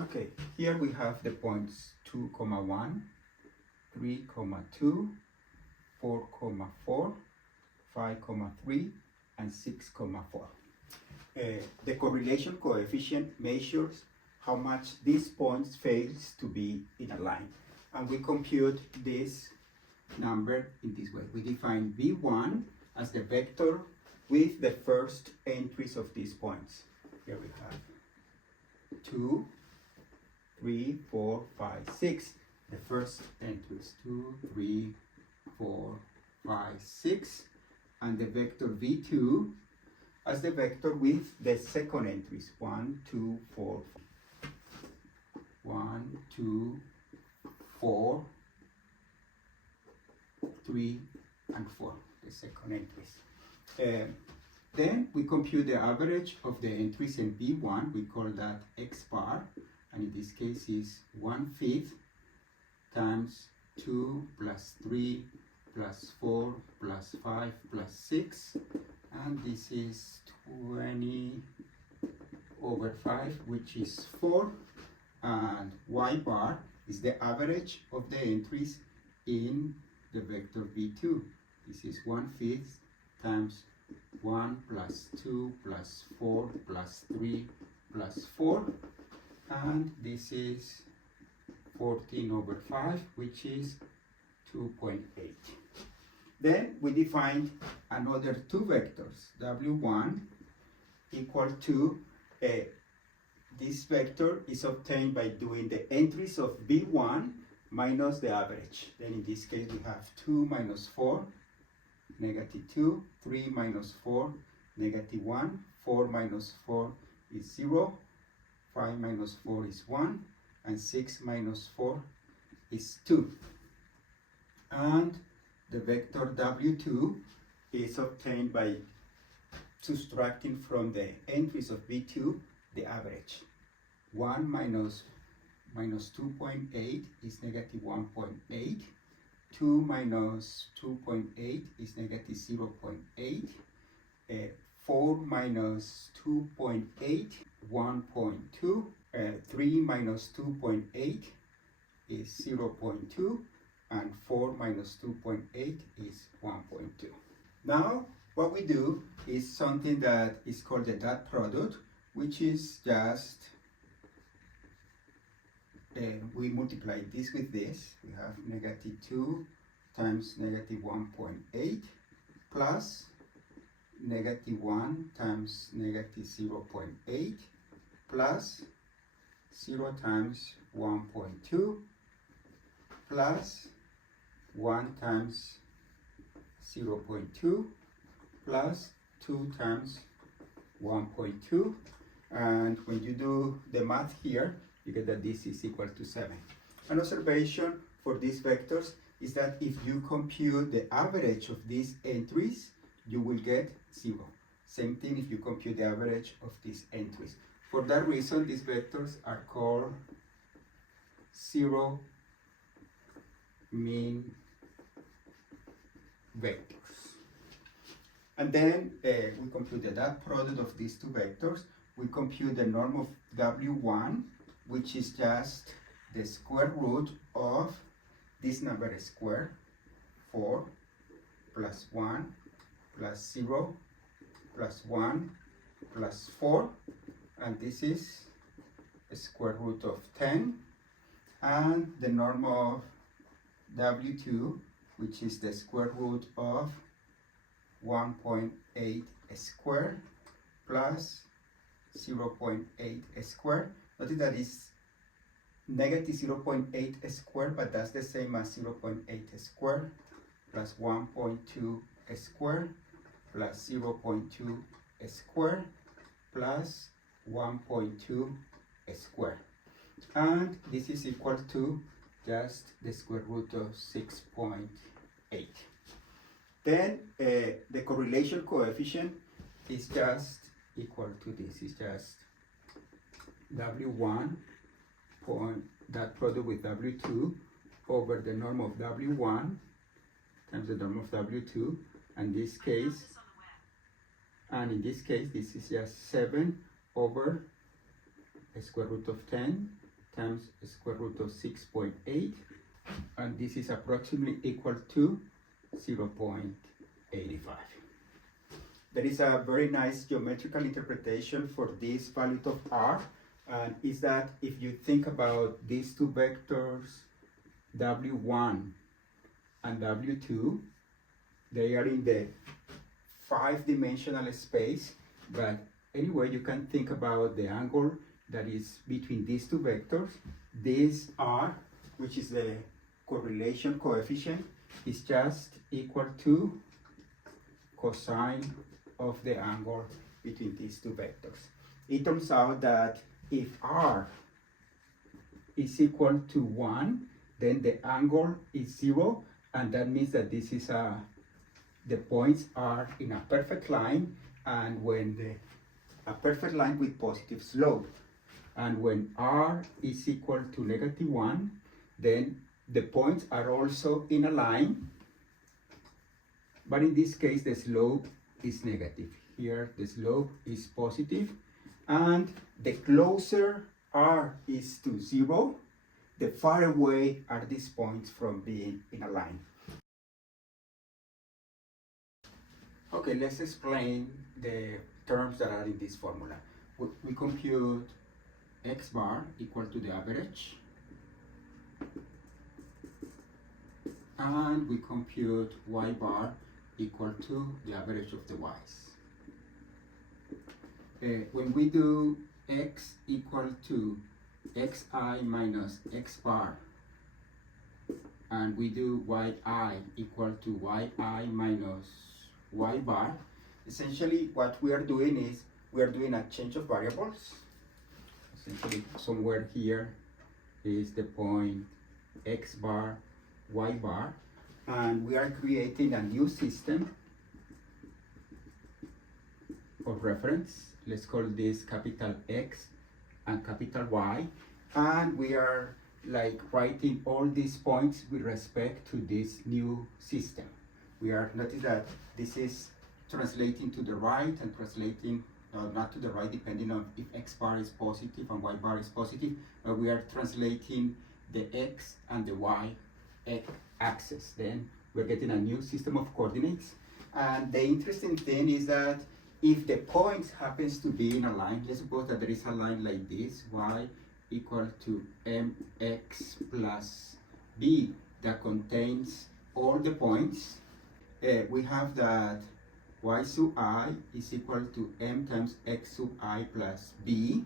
Okay, here we have the points 2, 1, 3, 2, 4, 4, 5, 3, and 6, 4. The correlation coefficient measures how much these points fails to be in a line. And we compute this number in this way. We define V1 as the vector with the first entries of these points. Here we have 2, 3, 4, 5, 6. The first entries 2, 3, 4, 5, 6. And the vector V2 as the vector with the second entries 1, 2, 4, 1, 2, 4, 3, and 4, the second entries. Then we compute the average of the entries in V1. We call that X bar, and in this case is 1/5 times 2 plus 3 plus 4 plus 5 plus 6, and this is 20/5, which is 4, and Y bar is the average of the entries in the vector V2. This is 1/5 times 1 plus 2 plus 4 plus 3 plus 4, and this is 14/5, which is 2.8. Then we define another two vectors, W1 equal to, this vector is obtained by doing the entries of V1 minus the average. Then in this case we have 2 minus 4, -2, 3 minus 4, -1, 4 minus 4 is 0, 5 minus 4 is 1, and 6 minus 4 is 2. And the vector W2 is obtained by subtracting from the entries of V2 the average. 1 minus 2.8 is -1.8. 2 minus 2.8 is -0.8. 4 minus 2.8, 1.2. 3 minus 2.8 is 0.2. And 4 minus 2.8 is 1.2. Now, what we do is something that is called the dot product, which is just, we multiply this with this. We have -2 times -1.8 plus -1 times -0.8 plus 0 times 1.2 plus 1 times 0.2 plus 2 times 1.2, and when you do the math here, you get that this is equal to 7. An observation for these vectors is that if you compute the average of these entries, you will get 0. Same thing if you compute the average of these entries. For that reason, these vectors are called zero mean vectors. And then we compute the dot product of these two vectors. We compute the norm of W1, which is just the square root of this number squared, 4 plus 1 plus 0 plus 1 plus 4, and this is a square root of 10, and the norm of W2, which is the square root of 1.8 squared plus 0.8 squared. Notice that is -0.8 squared, but that's the same as 0.8 squared plus 1.2 squared plus 0.2 squared plus 1.2 squared. And this is equal to just the square root of 6.8. Then the correlation coefficient is just equal to this. It's just W1 point dot product with W2 over the norm of W1 times the norm of W2, and in this case, this is just 7 over a square root of 10 times square root of 6.8, and this is approximately equal to 0.85. There is a very nice geometrical interpretation for this value of r, and is that if you think about these two vectors, w1 and w2, they are in the 5-dimensional space, but anyway, you can think about the angle that is between these two vectors. This r, which is the correlation coefficient, is just equal to cosine of the angle between these two vectors. It turns out that if r is equal to 1, then the angle is 0, and that means that this is the points are in a perfect line, and when a perfect line with positive slope, and when r is equal to -1, then the points are also in a line, but in this case the slope is negative. Here the slope is positive, and the closer r is to 0, the far away are these points from being in a line. Okay, let's explain the terms that are in this formula. We compute x bar equal to the average, and we compute y bar equal to the average of the y's. When we do x equal to xi minus x bar, and we do yi equal to yi minus y bar, essentially what we are doing is we are doing a change of variables. Essentially somewhere here is the point x bar, y bar, and we are creating a new system of reference. Let's call this capital X and capital Y, and we are like writing all these points with respect to this new system. We are notice that this is translating to the right and translating not to the right, depending on if x bar is positive and y bar is positive. We are translating the x and the y axis. Then we're getting a new system of coordinates. And the interesting thing is that if the points happens to be in a line, let's suppose that there is a line like this, y equal to mx plus b, that contains all the points. We have that y sub I is equal to m times x sub I plus b,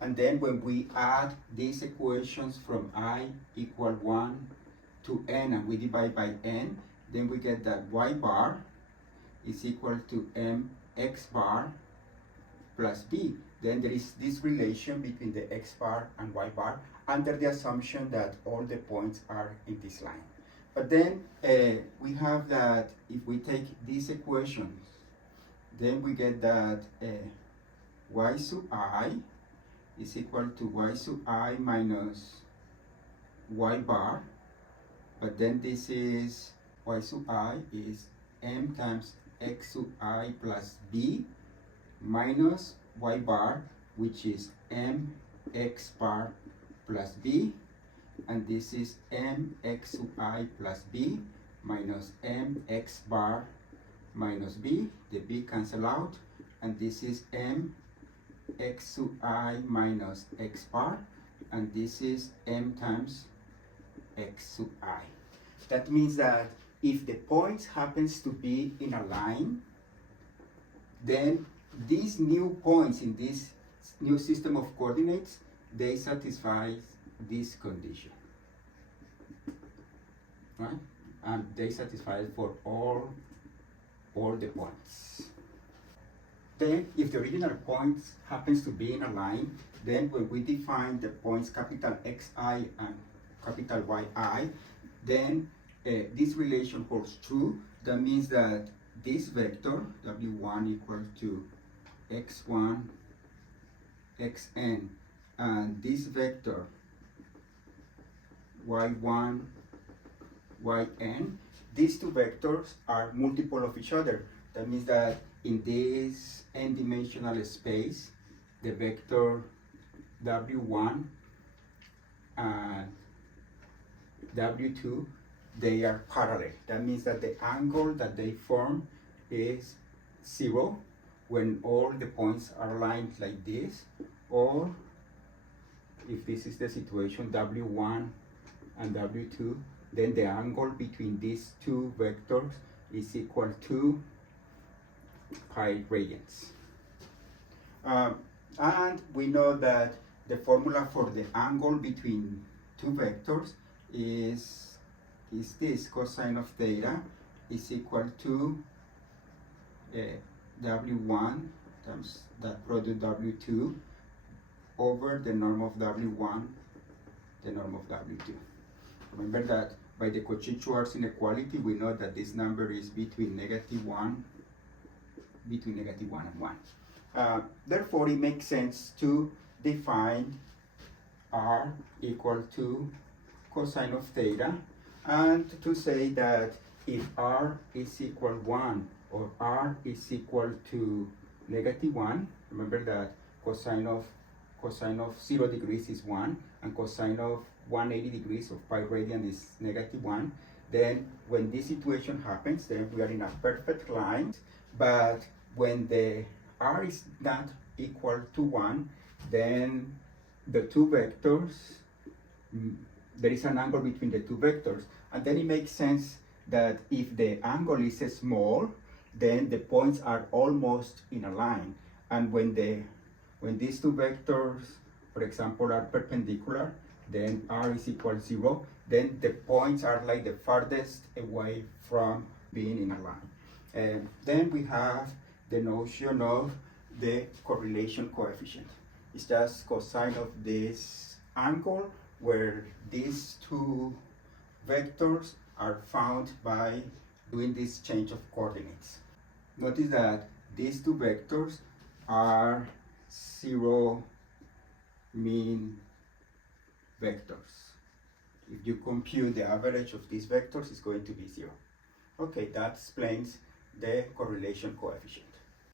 and then when we add these equations from I equal 1 to n and we divide by n, then we get that y bar is equal to mx bar plus b. Then there is this relation between the x bar and y bar under the assumption that all the points are in this line. But then we have that if we take these equations, then we get that y sub I is equal to y sub I minus y bar, but then this is y sub I is m times x sub I plus b minus y bar, which is mx bar plus b, and this is mx sub I plus b minus mx bar minus b. The b cancel out, and this is mx sub I minus x bar, and this is m times x sub I. That means that if the points happens to be in a line, then these new points in this new system of coordinates, they satisfy this condition, right? And they satisfy for all the points. Then if the original points happens to be in a line, then when we define the points capital Xi and capital Yi, then this relation holds true. That means that this vector W1 equal to x1 xn, and this vector y1 yn, these two vectors are multiple of each other. That means that in this n-dimensional space, the vector w1 and W2, they are parallel. That means that the angle that they form is 0 when all the points are aligned like this, or if this is the situation, W1 and W2, then the angle between these two vectors is equal to pi radians. And we know that the formula for the angle between two vectors is this: cosine of theta is equal to W1 times that product W2 over the norm of W1, the norm of W2. Remember that by the Cauchy-Schwarz inequality, we know that this number is between -1 and 1. Therefore, it makes sense to define R equal to cosine of theta, and to say that if R is equal 1 or R is equal to -1, remember that cosine of 0 degrees is 1, and cosine of 180 degrees of pi radian is -1, then when this situation happens, then we are in a perfect line. But when the R is not equal to 1, then the two vectors, there is an angle between the two vectors, and then it makes sense that if the angle is small, then the points are almost in a line, and when these two vectors, for example, are perpendicular, then R is equal to 0, then the points are like the farthest away from being in a line. And then we have the notion of the correlation coefficient. It's just cosine of this angle where these two vectors are found by doing this change of coordinates. Notice that these two vectors are zero mean vectors. If you compute the average of these vectors, it's going to be 0. Okay, that explains the correlation coefficient.